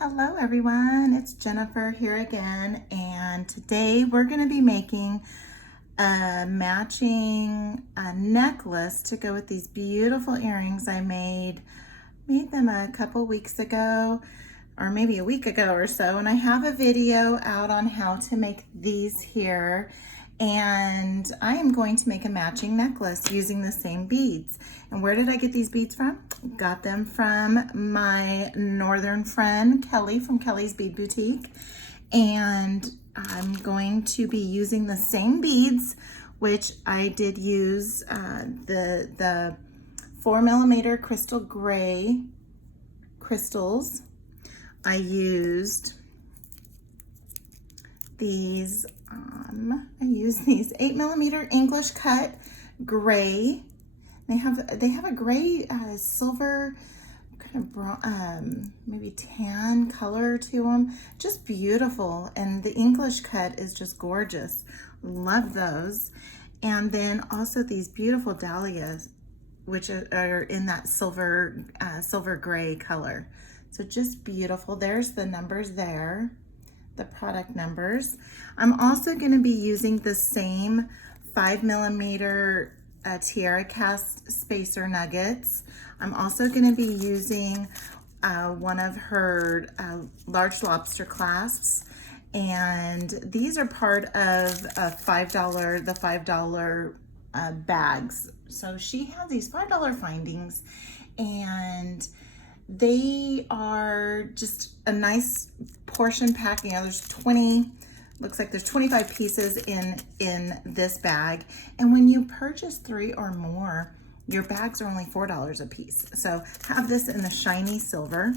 Hello everyone, it's Jennifer here again, and today we're going to be making a matching necklace to go with these beautiful earrings I made them a couple weeks ago, or maybe a week ago or so, and I have a video out on how to make these here. And I am going to make a matching necklace using the same beads. And where did I get these beads from? Got them from my northern friend, Kelly, from Kelly's Bead Boutique. And I'm going to be using the same beads, which I did use the 4mm crystal gray crystals. I used these 8mm English cut gray. They have a gray silver kind of brown, maybe tan color to them. Just beautiful, and the English cut is just gorgeous. Love those. And then also these beautiful dahlias, which are in that silver gray color. So just beautiful. There's the numbers there, the product numbers. I'm also going to be using the same 5mm tiara cast spacer nuggets. I'm also going to be using one of her large lobster clasps, and these are part of the $5 bags. So she has these $5 findings, and they are just a nice portion pack. You know, there's 20, looks like there's 25 pieces in this bag. And when you purchase 3 or more, your bags are only $4 a piece. So have this in the shiny silver.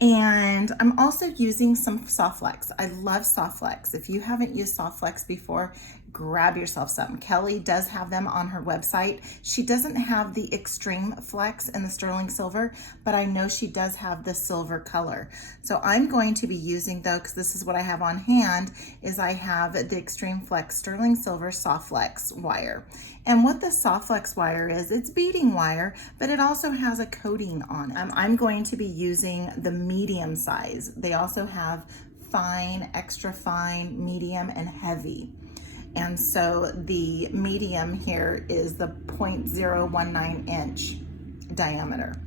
And I'm also using some Soft Flex. I love Soft Flex. If you haven't used Soft Flex before, grab yourself some. Kelly does have them on her website. She doesn't have the Extreme Flex and the sterling silver, but I know she does have the silver color. So I'm going to be using, though, because this is what I have on hand, is I have the Extreme Flex sterling silver Soft Flex wire. And what the Soft Flex wire is, it's beading wire, but it also has a coating on it. I'm going to be using the medium size. They also have fine, extra fine, medium, and heavy. And so the medium here is the 0.019 inch diameter.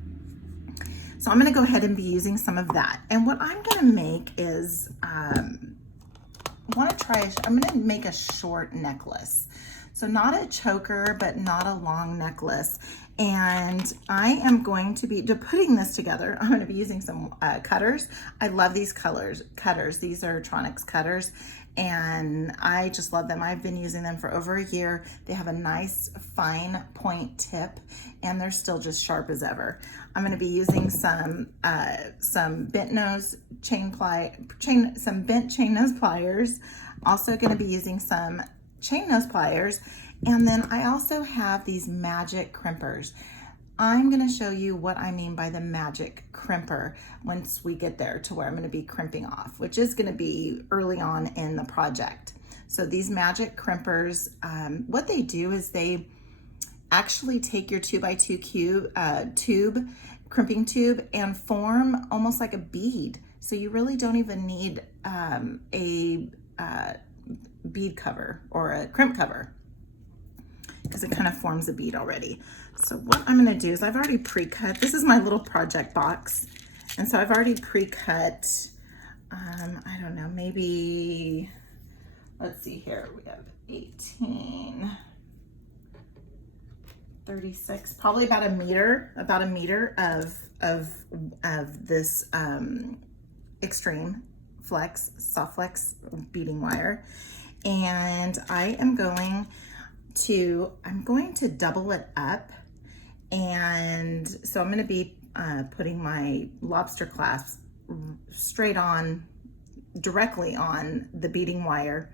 So I'm going to go ahead and be using some of that. And what I'm going to make is, I'm going to make a short necklace. So not a choker, but not a long necklace. And I am going to be, putting this together, I'm going to be using some cutters. I love these cutters. These are Tronix cutters, and I just love them. I've been using them for over a year. They have a nice fine point tip, and they're still just sharp as ever. I'm going to be using some bent nose some bent chain nose pliers. Also going to be using some chain nose pliers, and then I also have these magic crimpers. I'm going to show you what I mean by the magic crimper once we get there to where I'm going to be crimping off, which is going to be early on in the project. So these magic crimpers, what they do is they actually take your 2x2 crimping tube and form almost like a bead. So you really don't even need a bead cover or a crimp cover, because it kind of forms a bead already. So what I'm going to do is I've already pre-cut. This is my little project box, and so I've already pre-cut, I don't know, maybe, let's see here, we have 18, 36, probably about a meter of this Extreme Flex, Soft Flex beading wire. And I'm going to double it up. And so I'm going to be putting my lobster clasp directly on the beading wire.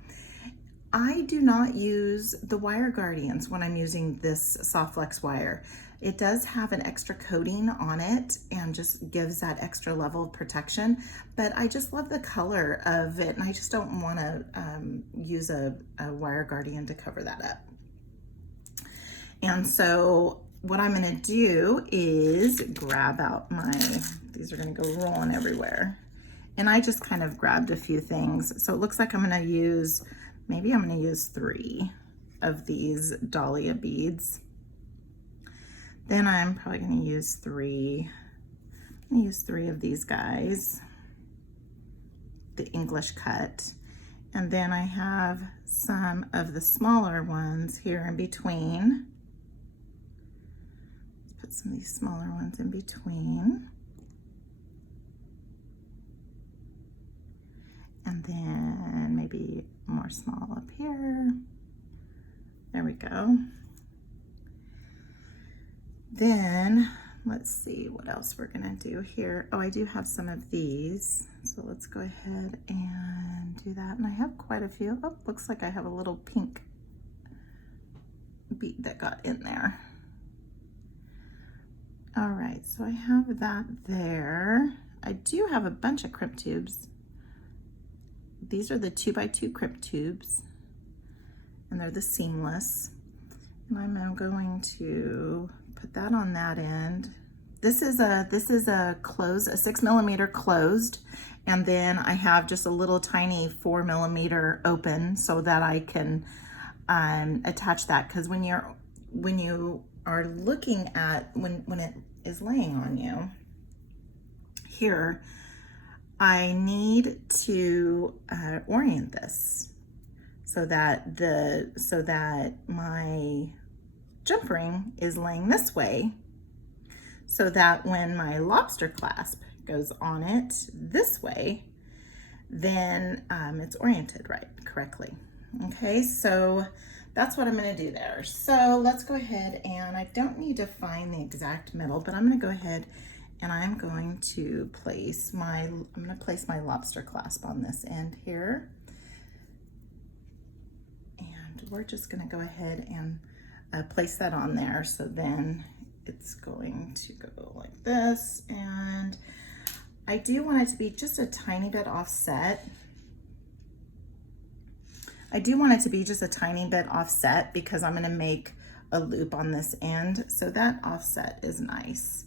I do not use the Wire Guardians when I'm using this Soft Flex wire. It does have an extra coating on it and just gives that extra level of protection, but I just love the color of it, and I just don't want to use a Wire Guardian to cover that up. And so what I'm going to do is grab out my These are gonna go rolling everywhere. And I just kind of grabbed a few things. So it looks like I'm gonna use, maybe I'm gonna use 3 of these dahlia beads. Then I'm probably gonna use 3. I'm gonna use 3 of these guys, the English cut. And then I have some of the smaller ones here in between. Let's put some of these smaller ones in between. And then maybe more small up here. There we go. Then let's see what else we're gonna do here. Oh, I do have some of these. So let's go ahead and do that. And I have quite a few. Oh, looks like I have a little pink bead that got in there. All right, so I have that there. I do have a bunch of crimp tubes. These are the 2x2 crimp tubes, and they're the seamless. And I'm going to put that on that end. This is a closed, a 6mm closed, and then I have just a little tiny 4mm open so that I can attach that. Because when you are looking at when it is laying on you here, I need to orient this so that my jump ring is laying this way, so that when my lobster clasp goes on it this way, then it's oriented correctly. Okay, so that's what I'm going to do there. So let's go ahead, and I don't need to find the exact middle, but I'm going to go ahead and I'm going to place my lobster clasp on this end here. And we're just going to go ahead and place that on there. So then it's going to go like this. And I do want it to be just a tiny bit offset. Because I'm going to make a loop on this end. So that offset is nice.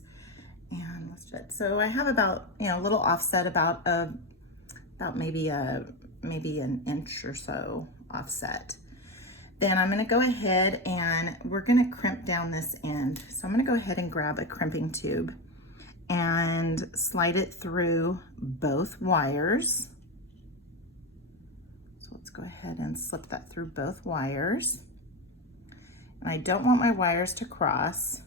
And let's do it. So I have about, a little offset, about maybe an inch or so offset. Then I'm going to go ahead and we're going to crimp down this end. So I'm going to go ahead and grab a crimping tube and slide it through both wires. So let's go ahead and slip that through both wires. And I don't want my wires to cross.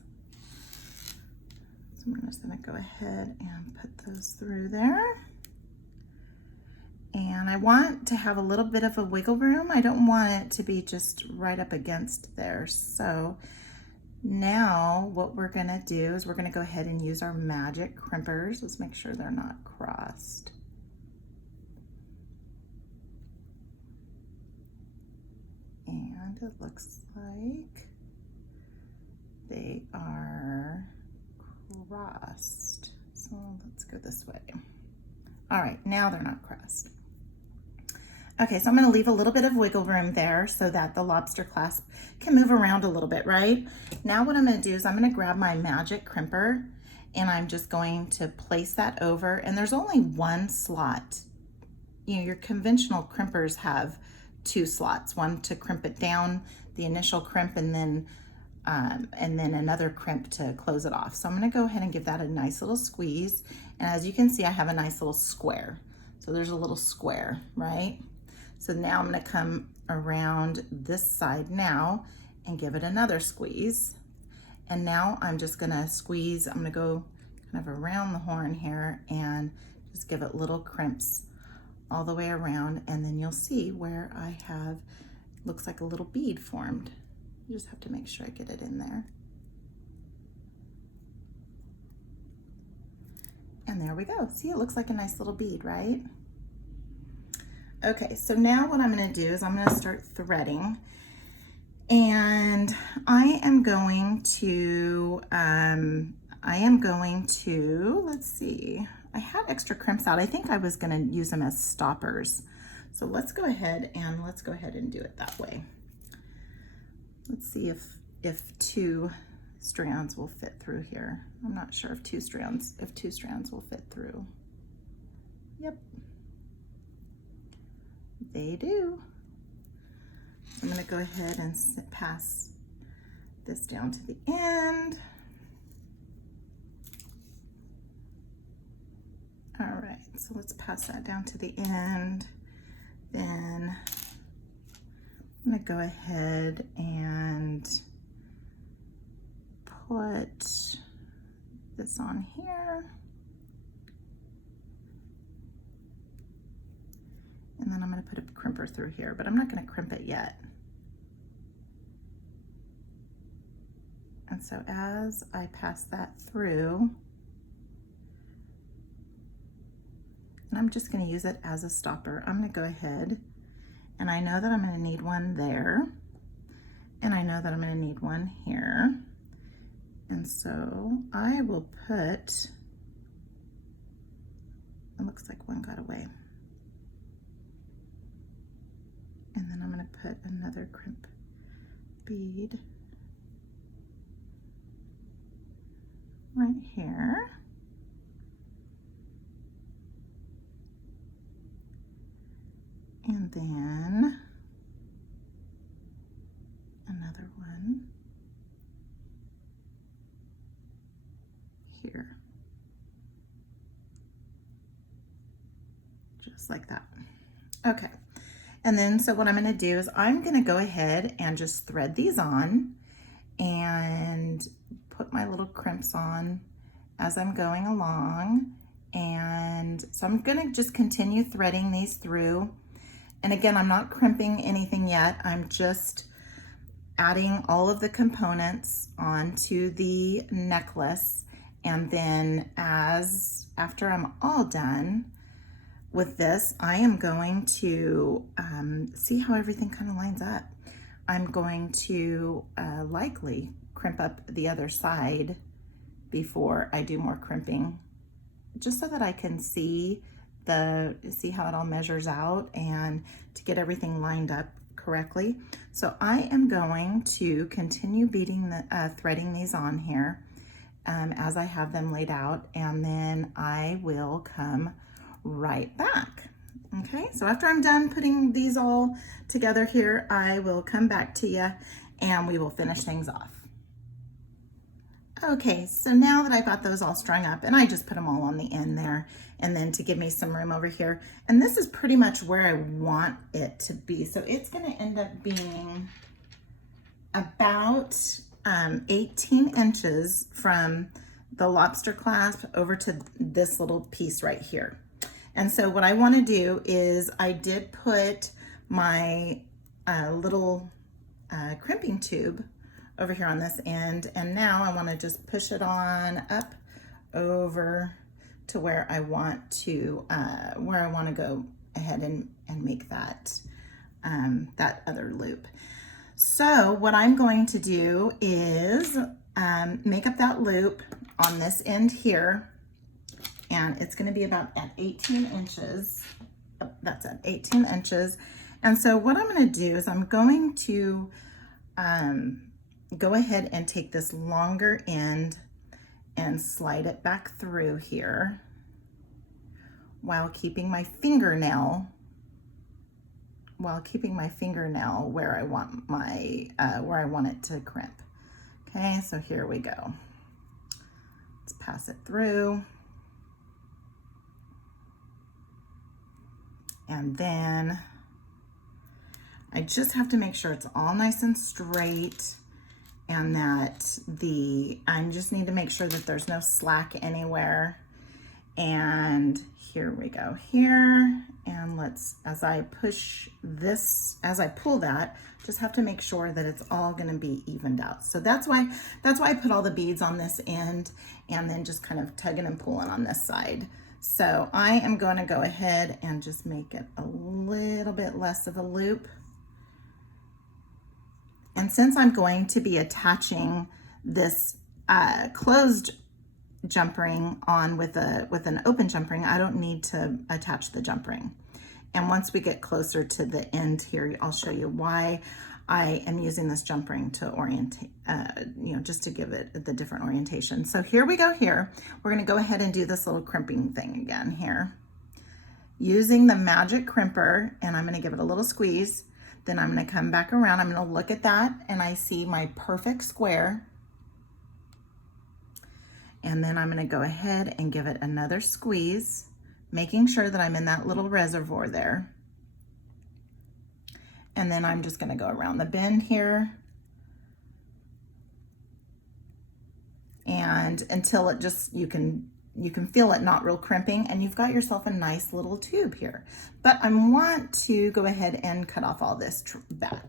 So I'm just going to go ahead and put those through there. And I want to have a little bit of a wiggle room. I don't want it to be just right up against there. So now what we're going to do is we're going to go ahead and use our magic crimpers. Let's make sure they're not crossed. And it looks like they are crossed. So let's go this way. All right, now they're not crossed. Okay, so I'm going to leave a little bit of wiggle room there so that the lobster clasp can move around a little bit, right? Now what I'm going to do is I'm going to grab my magic crimper and I'm just going to place that over, and there's only one slot. Your conventional crimpers have 2 slots, one to crimp it down, the initial crimp, and then another crimp to close it off. So I'm going to go ahead and give that a nice little squeeze. And as you can see, I have a nice little square. So there's a little square, right? So now I'm going to come around this side now and give it another squeeze. And now I'm just going to squeeze. I'm going to go kind of around the horn here and just give it little crimps all the way around. And then you'll see where I have, looks like a little bead formed. You just have to make sure I get it in there. And there we go. See, it looks like a nice little bead, right? Okay, so now what I'm going to do is I'm going to start threading, and I am going to, let's see, I had extra crimps out. I think I was going to use them as stoppers. So let's go ahead and do it that way. Let's see if 2 strands will fit through here. I'm not sure if two strands will fit through. Yep, they do. So I'm going to go ahead and pass this down to the end. All right, so let's pass that down to the end. Then I'm going to go ahead and put this on here. And then I'm going to put a crimper through here, but I'm not going to crimp it yet. And so as I pass that through, and I'm just going to use it as a stopper, I'm going to go ahead, and I know that I'm going to need one there, and I know that I'm going to need one here. And so I will put, it looks like one got away. And then I'm going to put another crimp bead right here. And then another one here. Just like that. Okay. And then, so what I'm going to do is I'm going to go ahead and just thread these on and put my little crimps on as I'm going along. And so I'm going to just continue threading these through. And again, I'm not crimping anything yet. I'm just adding all of the components onto the necklace. And then after I'm all done with this, I am going to see how everything kind of lines up. I'm going to likely crimp up the other side before I do more crimping, just so that I can see how it all measures out and to get everything lined up correctly. So I am going to continue threading these on here as I have them laid out, and then I will come right back. Okay, so after I'm done putting these all together here, I will come back to you and we will finish things off. Okay, so now that I've got those all strung up, and I just put them all on the end there, and then to give me some room over here, and this is pretty much where I want it to be. So it's going to end up being about 18 inches from the lobster clasp over to this little piece right here. And so what I want to do is I did put my little crimping tube over here on this end, and now I want to just push it on up over to where I want to go ahead and make that that other loop. So what I'm going to do is make up that loop on this end here, and it's going to be about at 18 inches. Oh, that's at 18 inches. And so what I'm going to do is I'm going to go ahead and take this longer end and slide it back through here while keeping my fingernail where I want it to crimp. Okay, so here we go. Let's pass it through. And then I just have to make sure it's all nice and straight, and that I just need to make sure that there's no slack anywhere. And here we go here. And as I pull that, just have to make sure that it's all gonna be evened out. So that's why I put all the beads on this end, and then just kind of tugging and pulling on this side. So I am gonna go ahead and just make it a little bit less of a loop. And since I'm going to be attaching this closed jump ring on with an open jump ring, I don't need to attach the jump ring. And once we get closer to the end here, I'll show you why I am using this jump ring to orientate, just to give it the different orientation. So here we go here. We're gonna go ahead and do this little crimping thing again here. Using the magic crimper, and I'm gonna give it a little squeeze. Then I'm gonna come back around, I'm gonna look at that, and I see my perfect square. And then I'm gonna go ahead and give it another squeeze, making sure that I'm in that little reservoir there. And then I'm just gonna go around the bend here. And until it just, you can feel it not real crimping, and you've got yourself a nice little tube here. But I want to go ahead and cut off all this back.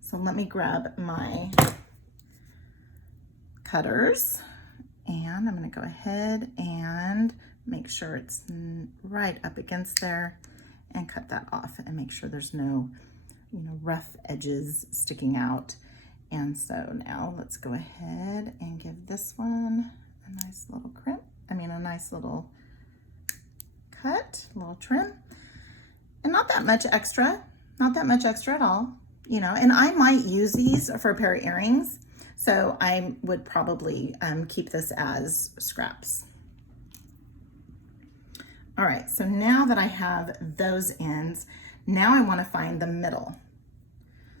So let me grab my cutters, and I'm gonna go ahead and make sure it's right up against there and cut that off and make sure there's no rough edges sticking out. And so now let's go ahead and give this one a nice little crimp. a nice little cut, a little trim. And not that much extra at all, and I might use these for a pair of earrings. So I would probably keep this as scraps. All right, so now that I have those ends, now I want to find the middle.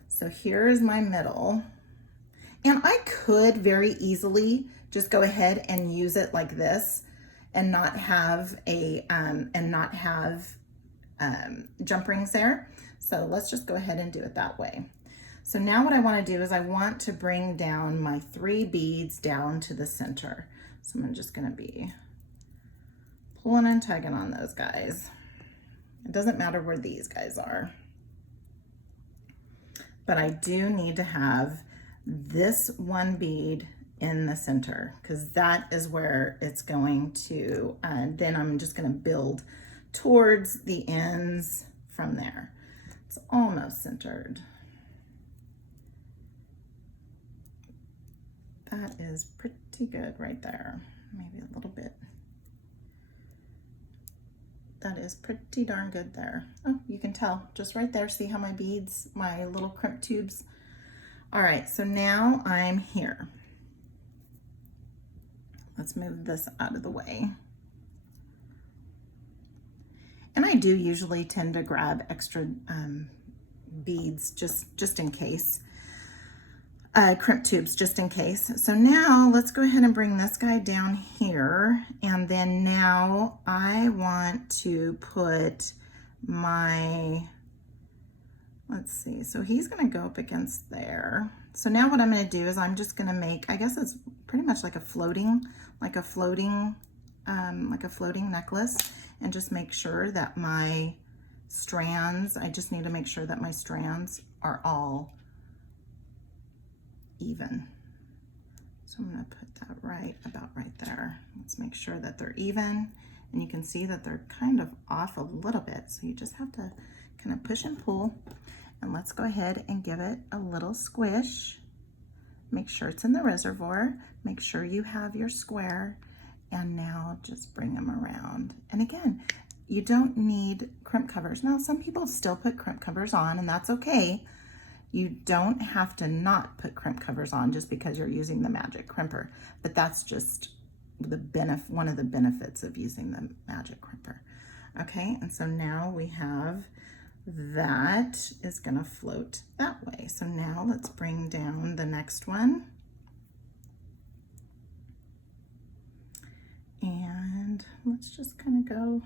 So here's my middle. And I could very easily just go ahead and use it like this and not have jump rings there. So let's just go ahead and do it that way. So now what I want to do is I want to bring down my 3 beads down to the center. So I'm just going to be pulling and tugging on those guys. It doesn't matter where these guys are. But I do need to have this 1 bead in the center, because that is where it's going to, then I'm just going to build towards the ends from there. It's almost centered. That is pretty good right there. Maybe a little bit. That is pretty darn good there. Oh, you can tell just right there. See how my beads, my little crimp tubes. All right, so now I'm here. Let's move this out of the way. And I do usually tend to grab extra beads just in case, crimp tubes just in case. So now let's go ahead and bring this guy down here. And then now I want to put my, let's see, so he's gonna go up against there. So now what I'm gonna do is I'm just gonna make, I guess it's pretty much like a floating necklace, and just make sure that my strands, I just need to make sure that my strands are all even. So I'm gonna put that about right there. Let's make sure that they're even, and you can see that they're kind of off a little bit. So you just have to kind of push and pull, and let's go ahead and give it a little squish. Make sure it's in the reservoir, make sure you have your square, and now just bring them around. And again, you don't need crimp covers. Now, some people still put crimp covers on, and that's okay. You don't have to not put crimp covers on just because you're using the magic crimper, but that's just one of the benefits of using the magic crimper. Okay, and so now we have that is gonna float that way. So now let's bring down the next one. And let's just kind of go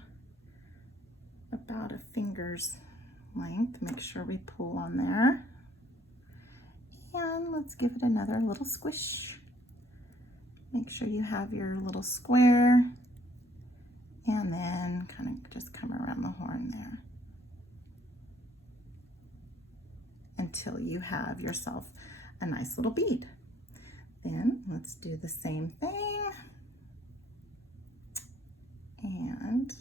about a finger's length. Make sure we pull on there. And let's give it another little squish. Make sure you have your little square, and then kind of just come around the horn there until you have yourself a nice little bead. Then let's do the same thing. And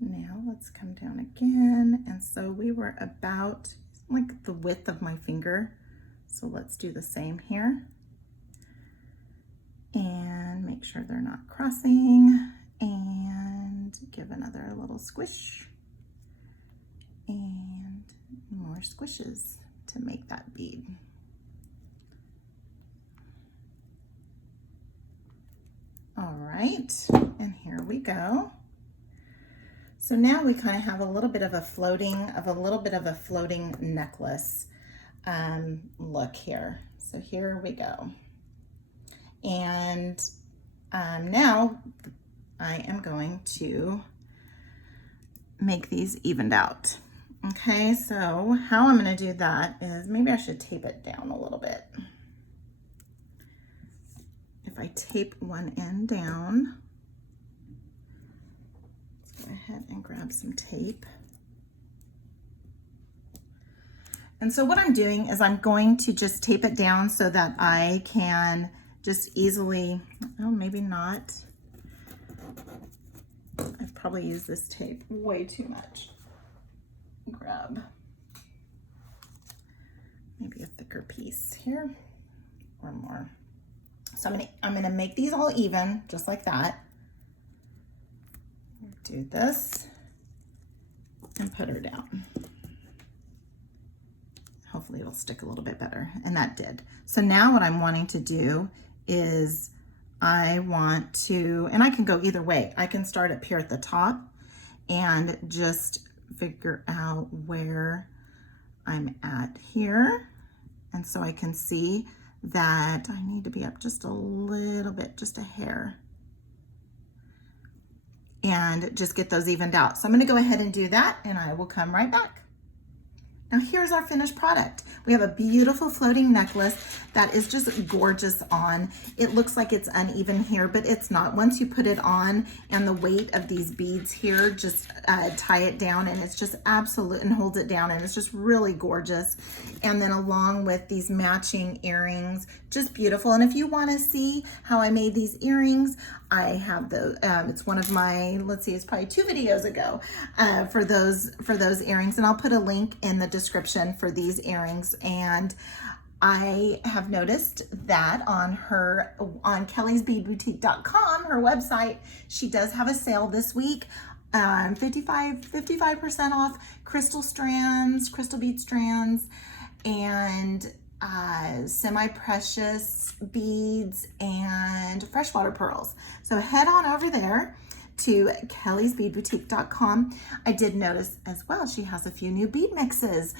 now let's come down again. And so we were about like the width of my finger. So let's do the same here. And make sure they're not crossing, and give another little squish and more squishes. to make that bead. All right, and here we go. So now we kind of have a little bit of a floating necklace look here. So here we go. And now I am going to make these evened out. Okay, so how I'm going to do that is, maybe I should tape it down a little bit. If I tape one end down, let's go ahead and grab some tape. And so what I'm doing is I'm going to just tape it down so that I can just easily, oh, maybe not. I've probably used this tape way too much. Grab maybe a thicker piece here or more. So I'm gonna make these all even, just like that. Do this and put her down. Hopefully it'll stick a little bit better, and that did. So now what I'm wanting to do is I want to, and I can go either way. I can start up here at the top and just figure out where I'm at here. And so I can see that I need to be up just a little bit, just a hair, and just get those evened out. So I'm going to go ahead and do that, and I will come right back. Now here's our finished product. We have a beautiful floating necklace that is just gorgeous on. It looks like it's uneven here, but it's not. Once you put it on and the weight of these beads here just tie it down, and it's just absolute, and holds it down, and it's just really gorgeous. And then along with these matching earrings, just beautiful. And if you want to see how I made these earrings, I have the, it's one of my, let's see, it's probably 2 videos ago for those earrings. And I'll put a link in the description for these earrings. And I have noticed that on kellysbeadboutique.com, her website, she does have a sale this week. 55% off crystal strands, crystal bead strands, and semi-precious beads and freshwater pearls. So head on over there to kellysbeadboutique.com. I did notice as well she has a few new bead mixes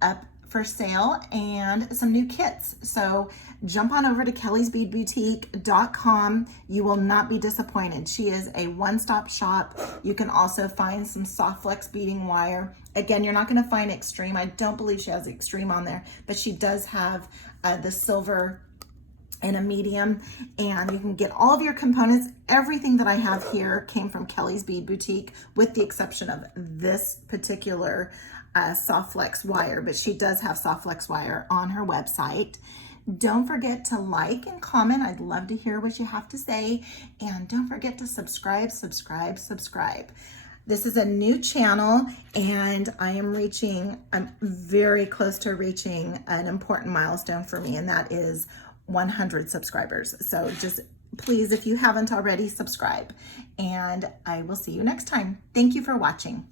up for sale and some new kits. So jump on over to kellysbeadboutique.com. You will not be disappointed. She is a one-stop shop. You can also find some soft flex beading wire. Again, you're not going to find extreme. I don't believe she has extreme on there, but she does have the silver in a medium, and you can get all of your components. Everything that I have here came from Kelly's Bead Boutique, with the exception of this particular soft flex wire, but she does have soft flex wire on her website. Don't forget to like and comment. I'd love to hear what you have to say. And don't forget to subscribe. This is a new channel, and I'm very close to reaching an important milestone for me, and that is 100 subscribers. So just please, if you haven't already, subscribe, and I will see you next time. Thank you for watching.